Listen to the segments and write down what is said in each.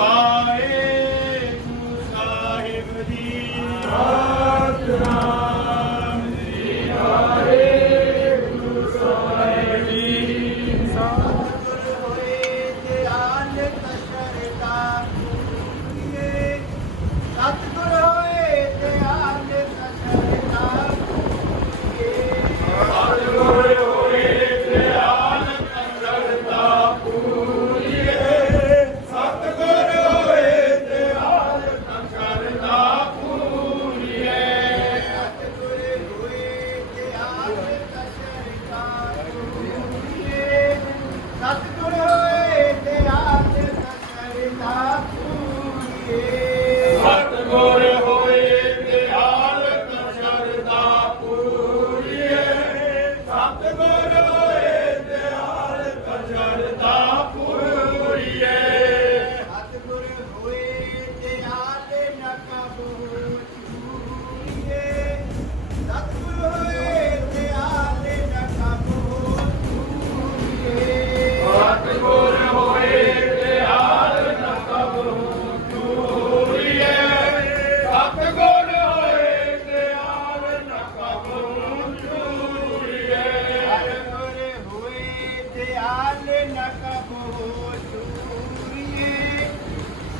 ਵਾਹਿਗੁਰੂ ਸਾਹਿਬ ਜੀ ਸਤਨਾਮ ਜੀ ਵਾਹਿਗੁਰੂ ਸਾਹਿਬ ਜੀ ਸਤਿ ਹੋਏ ਤੇ ਆਨ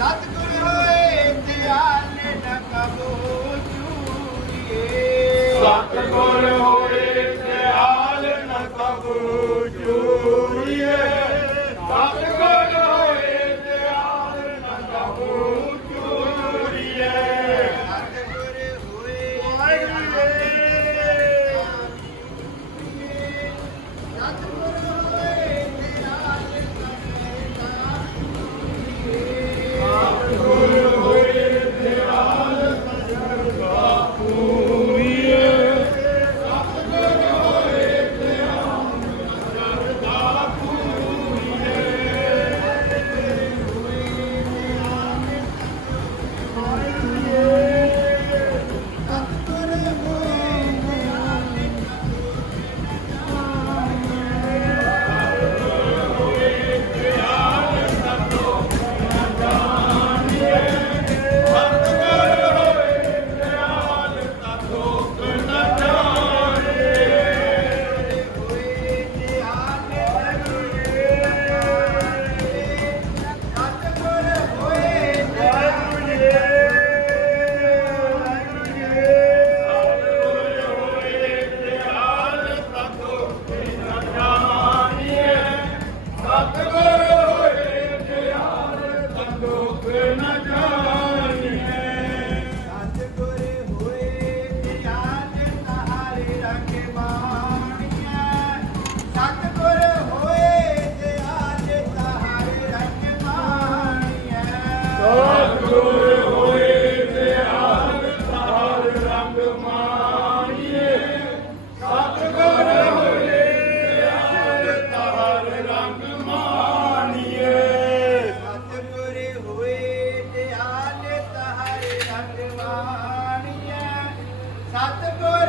ਸਤਿਗੁਰ ਹੋਏ ਦਿਆਲ ਨ ਕਬੂ ਚੂਰੀਏ ਸਤਿਗੁਰ ਹੋਏ ਦਿਆਲ ਨ ਕਬੂ ਚੂਰੀਏ ਸਤਿਗੁਰ ਹੋਏ ਦਿਆਲ ਨ ਕਬੂ ਚੂਰੀਏ ਸਤਿਗੁਰ ਹੋਏ ਵਾਹਿਗੁਰੂ সাথে তো